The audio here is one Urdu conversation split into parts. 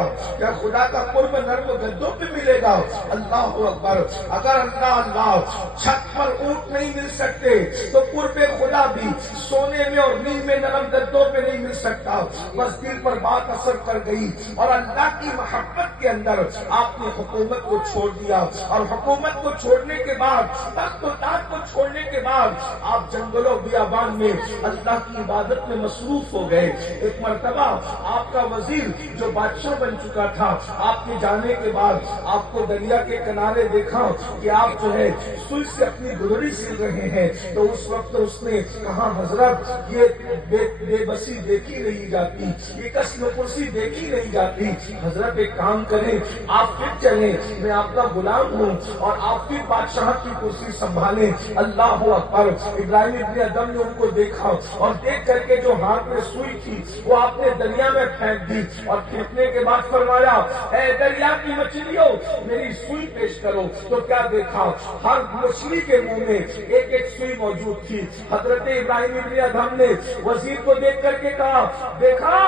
گا؟ کیا خدا کا قرب نرم گدوں پہ ملے گا؟ اللہ اکبر. اگر اللہ چھت پر اونٹ نہیں مل سکتے تو قرب خدا بھی سونے میں اور نیل میں نرم گدوں پہ نہیں مل سکتا. بس دل پر بات اثر کر گئی اور اللہ کی محبت کے اندر آپ نے حکومت کو چھوڑ دیا. اور حکومت کو چھوڑنے کے بعد، تخت و تاج کو چھوڑنے کے بعد آپ جنگلوں بیابان میں اللہ کی عبادت میں مصروف ہو گئے. ایک مرتبہ آپ کا وزیر جو بادشاہ بن چکا تھا، آپ کے جانے کے بعد آپ کو دریا کے کنارے دیکھا کہ آپ جو ہے سوئی سے اپنی گلری سل رہے ہیں. تو اس وقت اس نے کہا حضرت یہ بے بسی دیکھی نہیں جاتی، یہ کسم پرسی دیکھی نہیں جاتی. حضرت ایک کام کریں، آپ پھر چلیں، میں آپ کا غلام ہوں اور آپ پھر بادشاہ کی کرسی سنبھالیں. اللہ اکبر. ابراہیم ابن ادم نے ان کو دیکھا اور دیکھ کر کے جو ہاتھ میں سوئی تھی وہ آپ نے دریا میں پھینک دی اور پھینکنے کے بعد فرمایا اے دریا کی مچھلیوں میری سوئی پیش کرو. تو کیا دیکھا؟ ہر مچھلی کے منہ میں ایک ایک سوئی موجود تھی. حضرت ابراہیم ابن ادم نے وزیر کو دیکھ کر کے کہا دیکھا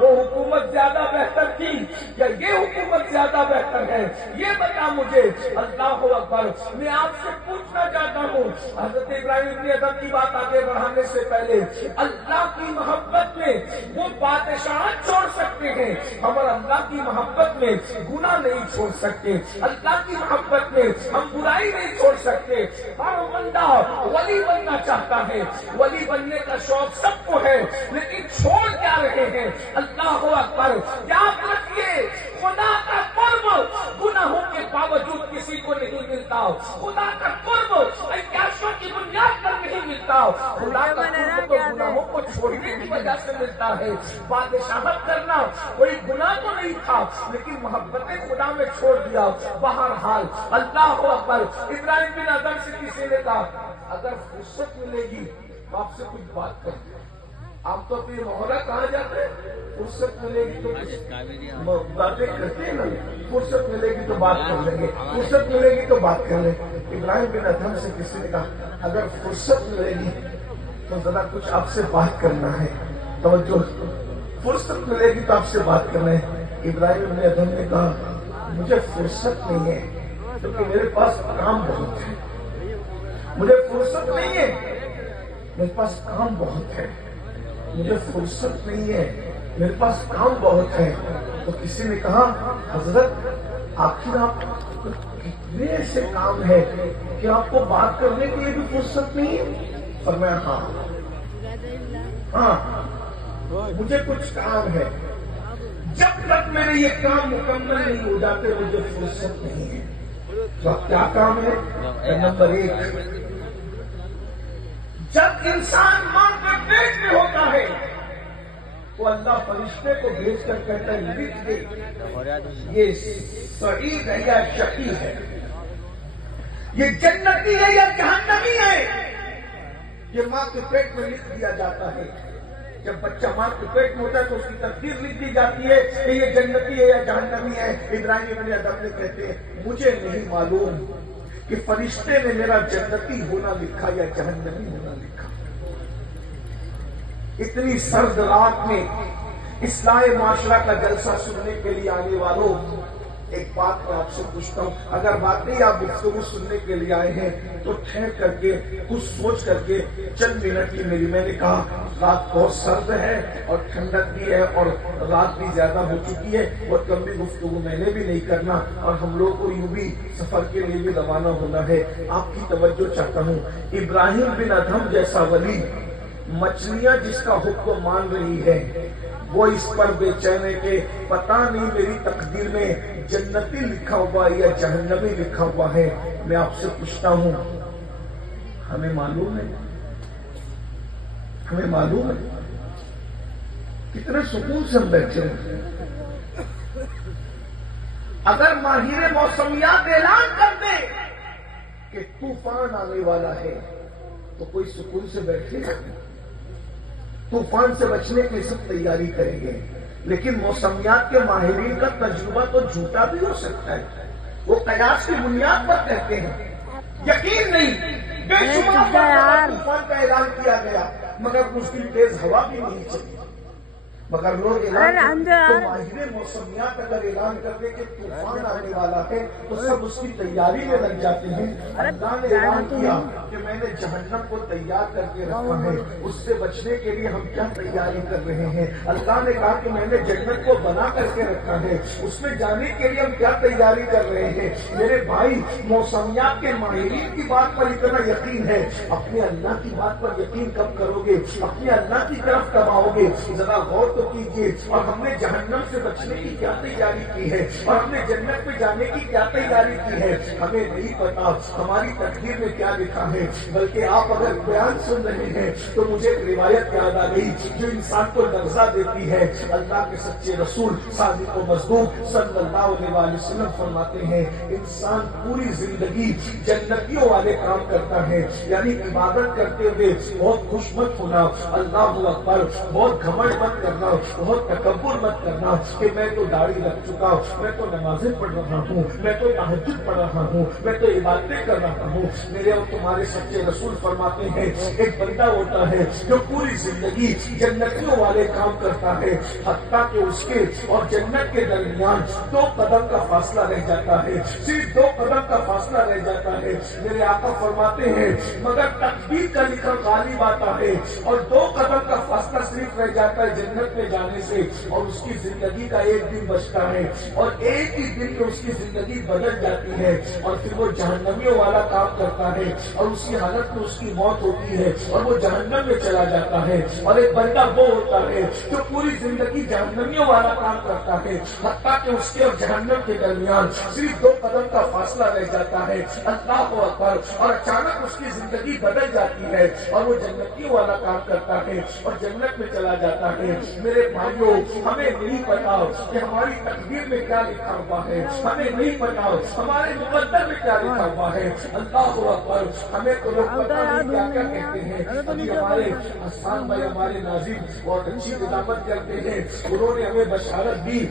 وہ حکومت زیادہ بہتر تھی یا یہ حکومت زیادہ بہتر ہے؟ یہ بتا مجھے. اللہ اکبر. میں آپ سے پوچھنا چاہتا ہوں، حضرت ابراہیم ابن ادم کی بات آگے بڑھانے سے پہلے، اللہ کی محبت میں وہ بادشاہ چھوڑ سکتے ہیں، ہم اللہ کی محبت میں گناہ نہیں چھوڑ سکتے. اللہ کی محبت میں ہم برائی نہیں چھوڑ سکتے. ہر بندہ ولی بننا چاہتا ہے، ولی بننے کا شوق سب کو ہے، لیکن چھوڑ کیا رہے ہیں؟ اللہ اکبر. یاد رکھیے خدا کا قرب گناہوں کے باوجود کسی کو نہیں ملتا. خدا کا قرب عیاشوں کی بنیاد پر نہیں ملتا. خدا کا قرب تو گناہوں کو چھوڑنے کی وجہ سے ملتا ہے. بادشاہت کرنا کوئی گناہ تو نہیں تھا لیکن محبت خدا میں چھوڑ دیا. بہرحال اللہ اکبر. ابراہیم بن ادم سے کسی نے کہا اگر فرصت ملے گی تو آپ سے کچھ بات کریں. آپ تو اپنی محلہ کہاں جاتے ہیں؟ فرصت ملے گی تو باتیں کرتے ہیں نا، فرصت ملے گی تو بات کر لیں گے، فرصت ملے گی تو بات کر لیں. ابراہیم بن ادم سے کسی نے کہا اگر فرصت ملے گی تو ذرا کچھ آپ سے بات کرنا ہے. توجہ، فرصت ملے گی تو آپ سے بات کرنا ہے. ابراہیم بن ادم نے کہا مجھے فرصت نہیں ہے کیونکہ میرے پاس کام بہت ہے. مجھے فرصت نہیں ہے، میرے پاس کام بہت ہے. مجھے فرصت نہیں ہے، میرے پاس کام بہت ہے. تو کسی نے کہا حضرت آخر آپ کتنے ایسے کام ہے کہ آپ کو بات کرنے کے لیے بھی فرصت نہیں ہے؟ فرمایا ہاں مجھے کچھ کام ہے، جب تک میرے یہ کام مکمل نہیں ہو جاتے مجھے فرصت نہیں ہے. تو کیا کام ہے؟ نمبر 1، جب انسان ماں کے پیٹ میں ہوتا ہے تو اللہ فرشتے کو بھیج کر کہتا ہے لکھ دے یہ سعید ہے یا شقی ہے، یہ جنتی ہے یا جہنمی ہے. یہ ماں کے پیٹ میں لکھ دیا جاتا ہے. جب بچہ ماں کے پیٹ میں ہوتا ہے تو اس کی تقدیر لکھ دی جاتی ہے کہ یہ جنتی ہے یا جہنمی ہے. ابراہیم ابن ادم نے کہتے ہیں مجھے نہیں معلوم کہ فرشتے نے میرا جنتی ہونا لکھا یا جہنمی ہونا لکھا. اتنی سرد رات میں اصلاح معاشرہ کا جلسہ سننے کے لیے آنے والوں، ایک بات میں آپ سے پوچھتا ہوں، اگر واقعی آپ گفتگو سننے کے لیے آئے ہیں تو ٹھہر کر کے کچھ سوچ کر کے چند منٹ کی میں نے کہا رات بہت سرد ہے اور ٹھنڈک بھی ہے اور رات بھی زیادہ ہو چکی ہے اور لمبی گفتگو میں نے بھی نہیں کرنا اور ہم لوگ کو یوں بھی سفر کے لیے بھی روانہ ہونا ہے. آپ کی توجہ چاہتا ہوں. ابراہیم بن ادم جیسا ولی، مچھلیاں جس کا حکم مان رہی ہے، وہ اس پر بے چین ہے کہ پتہ نہیں میری تقدیر میں جنتی لکھا ہوا یا جہنمی لکھا ہوا ہے. میں آپ سے پوچھتا ہوں ہمیں معلوم ہے؟ ہمیں معلوم ہے؟ کتنے سکون سے ہم بیٹھے ہیں. اگر ماہر موسمیات اعلان کر دے کہ طوفان آنے والا ہے تو کوئی سکون سے بیٹھے گا؟ طوفان سے بچنے کی سب تیاری کریں گے، لیکن موسمیات کے ماہرین کا تجربہ تو جھوٹا بھی ہو سکتا ہے. وہ قیاس کی بنیاد پر کہتے ہیں، یقین نہیں. بے شمار طوفان کا اعلان کیا گیا مگر اس کی تیز ہوا بھی نہیں چلی. مگر لوگ اعلان تو ماہر موسمیات اگر اعلان کر دے کہ طوفان آنے والا ہے تو سب اس کی تیاری میں لگ جاتے ہیں. اللہ نے اعلان کیا کہ میں نے جہنم کو تیار کر کے رکھا ہے, اس سے بچنے کے لیے ہم کیا تیاری کر رہے ہیں. اللہ نے کہا کہ میں نے جنت کو بنا کر کے رکھا ہے, اس میں جانے کے لیے ہم کیا تیاری کر رہے ہیں. میرے بھائی, موسمیات کے ماہرین کی بات پر اتنا یقین ہے, اپنے اللہ کی بات پر یقین کب کرو گے؟ اپنے اللہ کی طرف کب آؤ گے؟ ذرا غور تو کیجیے. اور ہم نے جہنم سے بچنے کی کیا تیاری کی ہے, اور ہم نے جنت میں جانے کی کیا تیاری کی ہے. ہمیں نہیں پتا ہماری تقدیر میں کیا لکھا ہے. بلکہ آپ اگر بیان سن رہے ہیں تو مجھے ایک روایت یاد آ گئی جو انسان کو لرزہ دیتی ہے. اللہ کے سچے رسول صادق و مصدوق صلی اللہ علیہ وسلم فرماتے ہیں, انسان پوری زندگی جنتیوں والے کام کرتا ہے, یعنی عبادت کرتے ہوئے بہت خوش مت ہونا, اللہ اکبر, بہت گھمنڈ مت کرنا, بہت تکبر مت کرنا کہ میں تو داڑھی رکھ چکا, میں تو نمازیں پڑھ رہا ہوں, میں تو تہجد پڑھ رہا ہوں, میں تو عبادتیں کر رہا ہوں. میرے اور تمہارے سچے رسول فرماتے ہیں ایک بندہ ہوتا ہے جو پوری زندگی جنتیوں والے کام کرتا ہے, حتیٰ کہ اس کے اور جنت کے درمیان 2 قدم کا فاصلہ رہ جاتا ہے, صرف 2 قدم کا فاصلہ رہ جاتا ہے. میرے آقا فرماتے ہیں مگر تقدیر کا لکھا غالب آتا ہے اور 2 قدم کا فاصلہ صرف رہ جاتا ہے جنت میں جانے سے, اور اس کی زندگی کا 1 دن بچتا ہے, اور ایک ہی دن میں اس کی زندگی بدل جاتی ہے, اور پھر وہ جہنمیوں والا کام کرتا ہے اور اسی حالت میں اس کی موت ہوتی ہے اور وہ جہنم میں چلا جاتا ہے. اور ایک بندہ وہ ہوتا ہے جو پوری زندگی جہنمیوں والا کام کرتا ہے, حتیٰ کہ اس کے اور جہنم کے درمیان صرف 2 قدم کا فاصلہ رہ جاتا ہے. اللہ اکبر, اور اچانک اس کی زندگی بدل جاتی ہے اور وہ جنتیوں والا کام کرتا ہے اور جنت میں چلا جاتا ہے. میرے بھائیوں, ہمیں نہیں پتا کہ ہماری تقدیر میں کیا لکھا ہوا ہے, ہمیں نہیں پتا ہمارے مقدر میں کیا لکھا ہوا ہے. اللہ اکبر, ہمیں تو لوگ پتا نہیں کیا کیا کہتے ہیں. ابھی ہمارے حسان بھائی, ہمارے ناظرین بہت اچھی نظامت کرتے ہیں, انہوں نے ہمیں بشارت دی